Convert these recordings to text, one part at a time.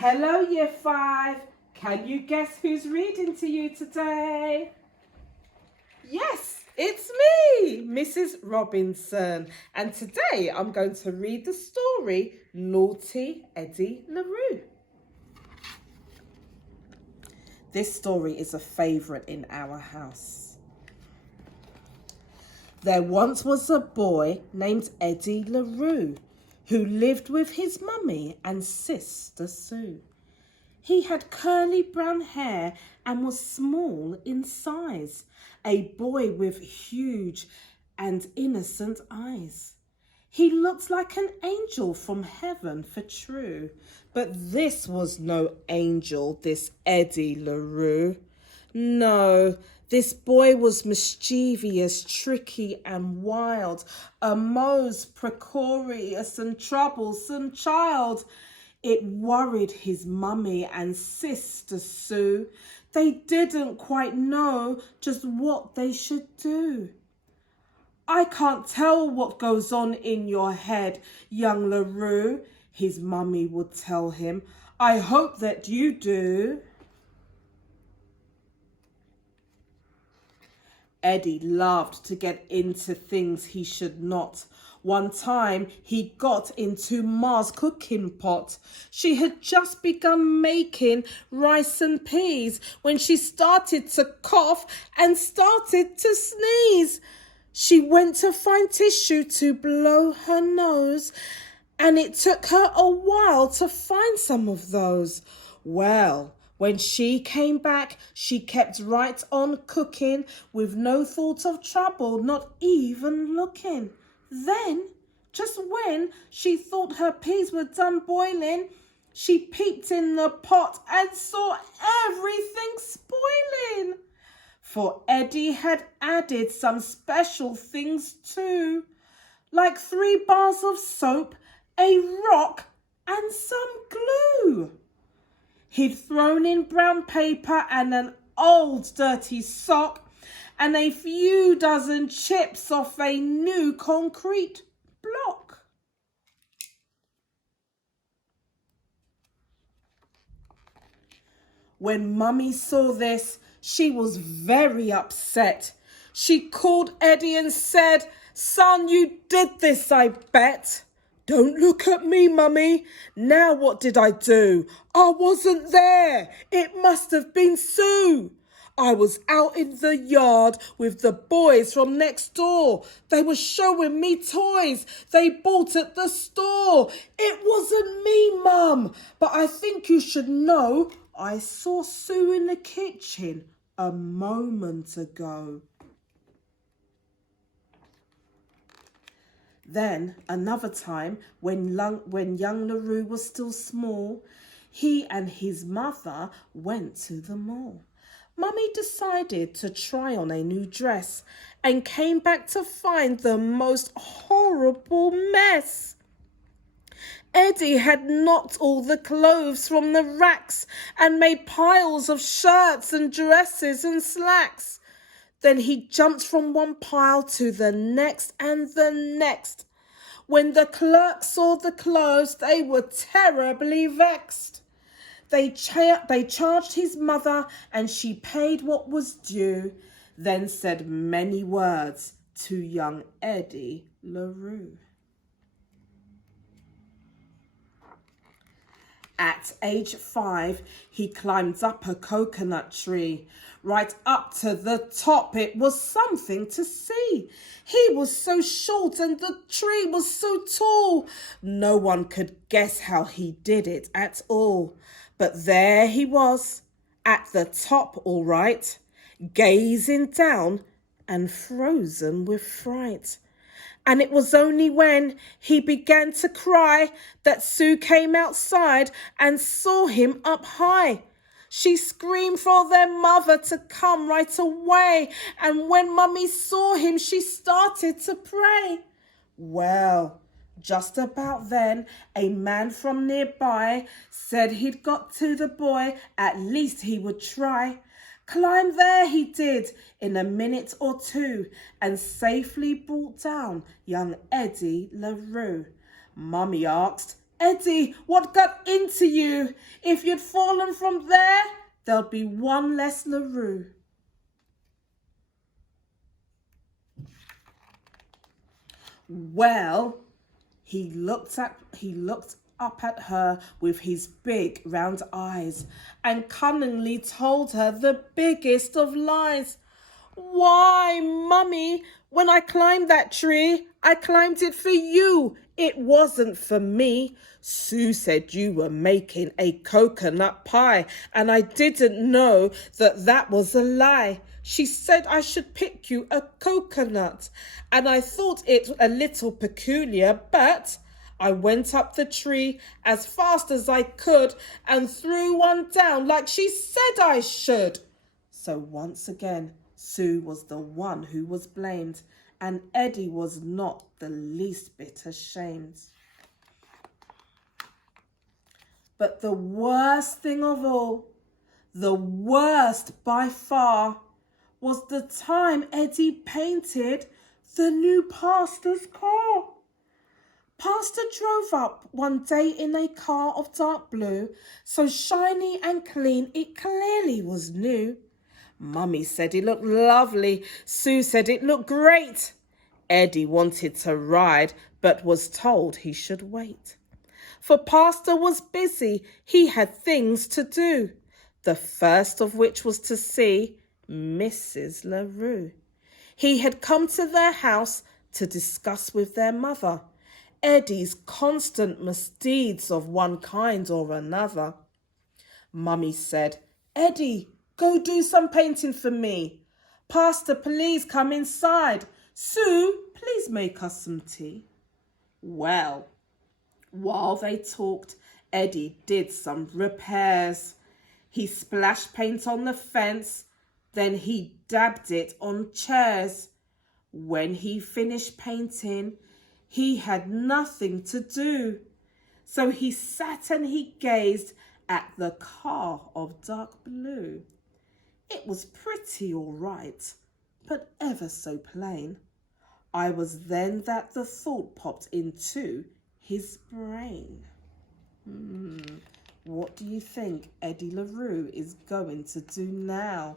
Hello, Year 5. Can you guess who's reading to you today? Yes, it's me, Mrs. Robinson. And today I'm going to read the story, Naughty Eddie Larue. This story is a favourite in our house. There once was a boy named Eddie Larue who lived with his mummy and sister Sue. He had curly brown hair and was small in size, a boy with huge and innocent eyes. He looked like an angel from heaven for true, but this was no angel, this Eddie Larue. No, this boy was mischievous, tricky and wild, a most precarious and troublesome child. It worried his mummy and sister Sue. They didn't quite know just what they should do. I can't tell what goes on in your head, young Larue, his mummy would tell him. I hope that you do. Eddie loved to get into things he should not. One time he got into Ma's cooking pot. She had just begun making rice and peas when she started to cough and started to sneeze. She went to find tissue to blow her nose, and it took her a while to find some of those. Well, when she came back, she kept right on cooking with no thought of trouble, not even looking. Then, just when she thought her peas were done boiling, she peeped in the pot and saw everything spoiling. For Eddie had added some special things too, like 3 bars of soap, a rock and some glue. He'd thrown in brown paper and an old dirty sock and a few dozen chips off a new concrete block. When Mummy saw this, she was very upset. She called Eddie and said, "Son, you did this, I bet." "Don't look at me, Mummy. Now what did I do? I wasn't there. It must have been Sue. I was out in the yard with the boys from next door. They were showing me toys they bought at the store. It wasn't me, Mum. But I think you should know I saw Sue in the kitchen a moment ago." Then, another time, when young Larue was still small, he and his mother went to the mall. Mummy decided to try on a new dress and came back to find the most horrible mess. Eddie had knocked all the clothes from the racks and made piles of shirts and dresses and slacks. Then he jumped from one pile to the next and the next. When the clerks saw the clothes, they were terribly vexed. They charged his mother, and she paid what was due, then said many words to young Eddie Larue. At age 5, he climbed up a coconut tree. Right up to the top, it was something to see. He was so short and the tree was so tall. No one could guess how he did it at all. But there he was, at the top all right, gazing down and frozen with fright. And it was only when he began to cry that Sue came outside and saw him up high. She screamed for their mother to come right away, and when Mummy saw him, she started to pray. Well, just about then, a man from nearby said he'd got to the boy, at least he would try. Climb there he did in a minute or two and safely brought down young Eddie Larue. Mummy asked, Eddie, what got into you? If you'd fallen from there, there'd be one less Larue. Well, he looked up at her with his big round eyes and cunningly told her the biggest of lies. Why, Mummy, when I climbed that tree, I climbed it for you. It wasn't for me. Sue said you were making a coconut pie, and I didn't know that that was a lie. She said I should pick you a coconut, and I thought it a little peculiar, but I went up the tree as fast as I could and threw one down like she said I should. So once again, Sue was the one who was blamed, and Eddie was not the least bit ashamed. But the worst thing of all, the worst by far, was the time Eddie painted the new pastor's car. Pastor drove up one day in a car of dark blue, so shiny and clean it clearly was new. Mummy said it looked lovely. Sue said it looked great. Eddie wanted to ride, but was told he should wait. For Pastor was busy. He had things to do. The first of which was to see Mrs. Larue. He had come to their house to discuss with their mother Eddie's constant misdeeds of one kind or another. Mummy said, Eddie, go do some painting for me. Pastor, please come inside. Sue, please make us some tea. Well, while they talked, Eddie did some repairs. He splashed paint on the fence, then he dabbed it on chairs. When he finished painting, he had nothing to do. So he sat and he gazed at the car of dark blue. It was pretty all right, but ever so plain. I was then that the thought popped into his brain. What do you think Eddie Larue is going to do now?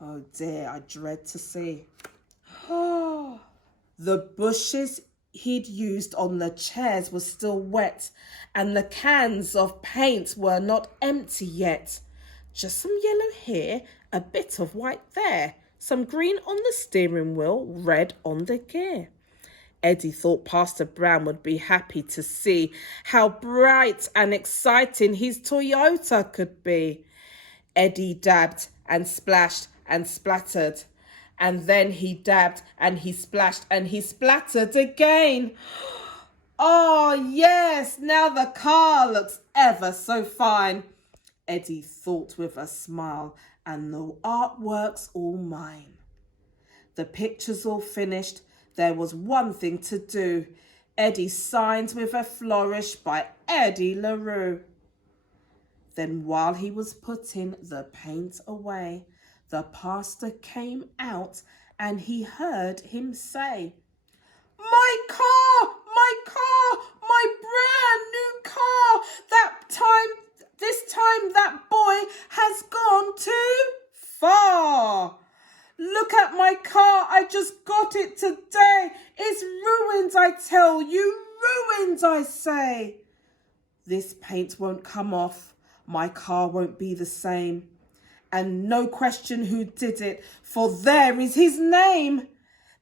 Oh dear, I dread to see. The bushes he'd used on the chairs were still wet, and the cans of paint were not empty yet. Just some yellow here, a bit of white there, some green on the steering wheel, red on the gear. Eddie thought Pastor Brown would be happy to see how bright and exciting his Toyota could be. Eddie dabbed and splashed and splattered, and then he dabbed and he splashed and he splattered again. Oh yes, now the car looks ever so fine, Eddie thought with a smile, and the artwork's all mine. The picture's all finished. There was one thing to do. Eddie signed with a flourish by Eddie Larue. Then while he was putting the paint away, the pastor came out and he heard him say, My car, my brand new car. This time that boy has gone too far. Look at my car, I just got it today. It's ruined, I tell you, ruined, I say. This paint won't come off, my car won't be the same. And no question who did it, for there is his name.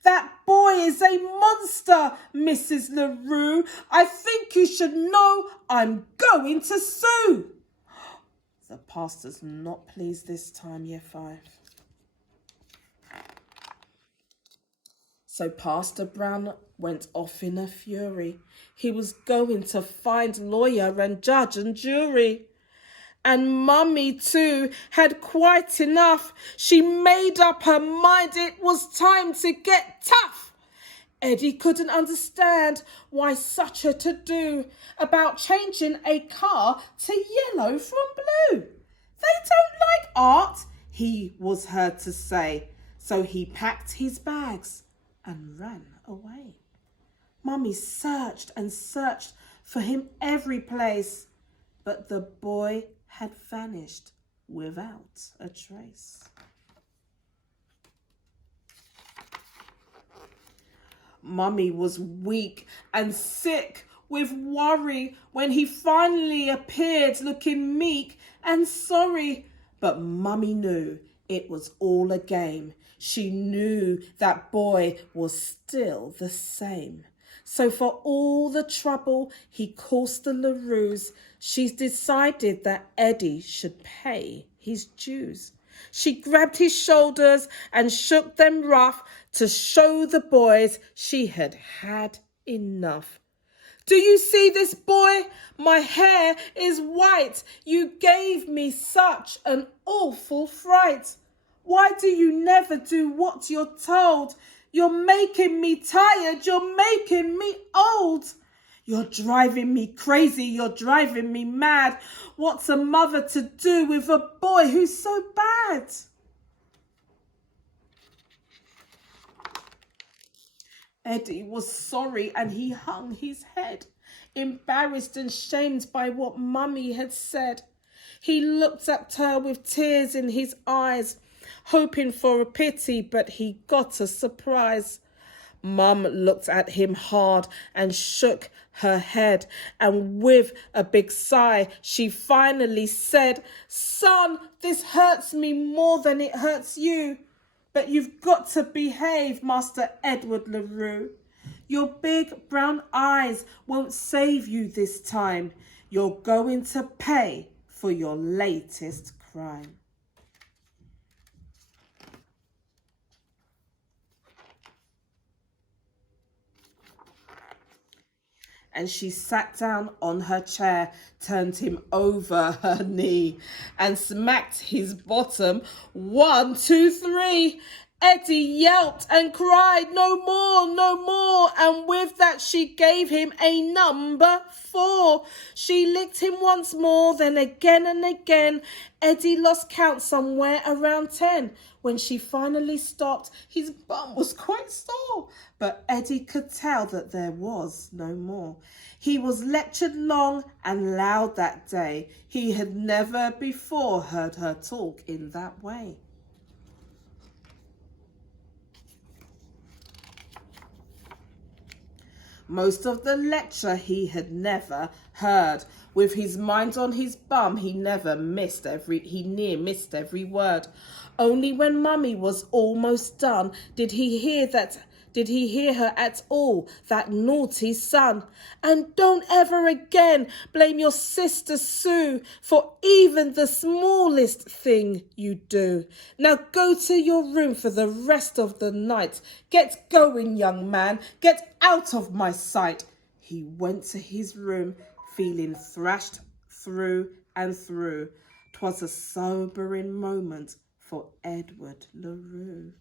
That boy is a monster, Mrs. Larue. I think you should know I'm going to sue. The pastor's not pleased this time, Year 5. So Pastor Brown went off in a fury. He was going to find lawyer and judge and jury. And Mummy too had quite enough. She made up her mind it was time to get tough. Eddie couldn't understand why such a to-do about changing a car to yellow from blue. They don't like art, he was heard to say. So he packed his bags and ran away. Mummy searched and searched for him every place. But the boy had vanished without a trace. Mummy was weak and sick with worry when he finally appeared looking meek and sorry. But Mummy knew it was all a game. She knew that boy was still the same. So for all the trouble he caused the Larues, she decided that Eddie should pay his dues. She grabbed his shoulders and shook them rough to show the boys she had had enough. Do you see this boy? My hair is white. You gave me such an awful fright. Why do you never do what you're told? You're making me tired. You're making me old. You're driving me crazy. You're driving me mad. What's a mother to do with a boy who's so bad? Eddie was sorry and he hung his head, embarrassed and shamed by what Mummy had said. He looked at her with tears in his eyes, hoping for a pity, but he got a surprise. Mum looked at him hard and shook her head, and with a big sigh, she finally said, "Son, this hurts me more than it hurts you. But you've got to behave, Master Edward Larue. Your big brown eyes won't save you this time. You're going to pay for your latest crime." And she sat down on her chair, turned him over her knee, and smacked his bottom. 1, 2, 3. Eddie yelped and cried, "No more, no more." And with that she gave him a number 4. She licked him once more, then again and again. Eddie lost count somewhere around 10. When she finally stopped, his bum was quite sore. But Eddie could tell that there was no more. He was lectured long and loud that day. He had never before heard her talk in that way. Most of the lecture he had never heard. With his mind on his bum, he near missed every word. Only when Mummy was almost done did he hear her at all, that naughty son. "And don't ever again blame your sister Sue for even the smallest thing you do. Now go to your room for the rest of the night. Get going, young man. Get out of my sight." He went to his room, feeling thrashed through and through. 'Twas a sobering moment for Edward Larue.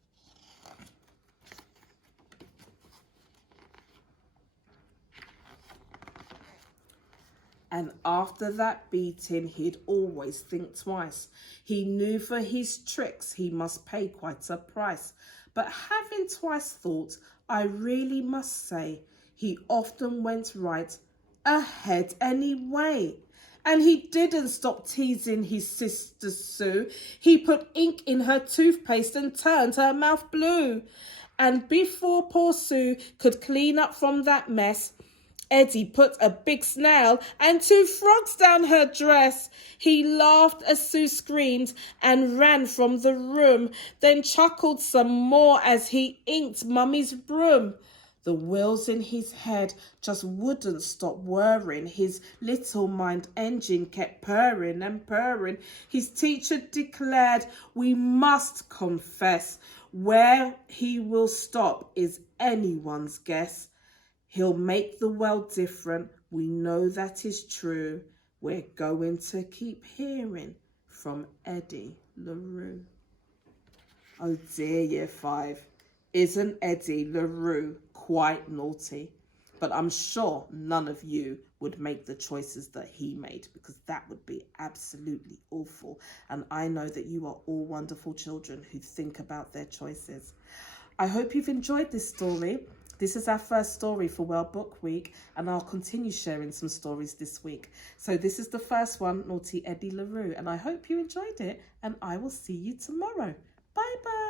And after that beating, he'd always think twice. He knew for his tricks he must pay quite a price. But having twice thought, I really must say, he often went right ahead anyway. And he didn't stop teasing his sister Sue. He put ink in her toothpaste and turned her mouth blue. And before poor Sue could clean up from that mess, Eddie put a big snail and 2 frogs down her dress. He laughed as Sue screamed and ran from the room, then chuckled some more as he inked Mummy's broom. The wheels in his head just wouldn't stop whirring. His little mind engine kept purring and purring. His teacher declared, "We must confess. Where he will stop is anyone's guess. He'll make the world different. We know that is true. We're going to keep hearing from Eddie Larue." Oh dear, Year 5. Isn't Eddie Larue quite naughty? But I'm sure none of you would make the choices that he made, because that would be absolutely awful. And I know that you are all wonderful children who think about their choices. I hope you've enjoyed this story. This is our first story for World Book Week, and I'll continue sharing some stories this week. So this is the first one, Naughty Eddie Larue, and I hope you enjoyed it, and I will see you tomorrow. Bye bye.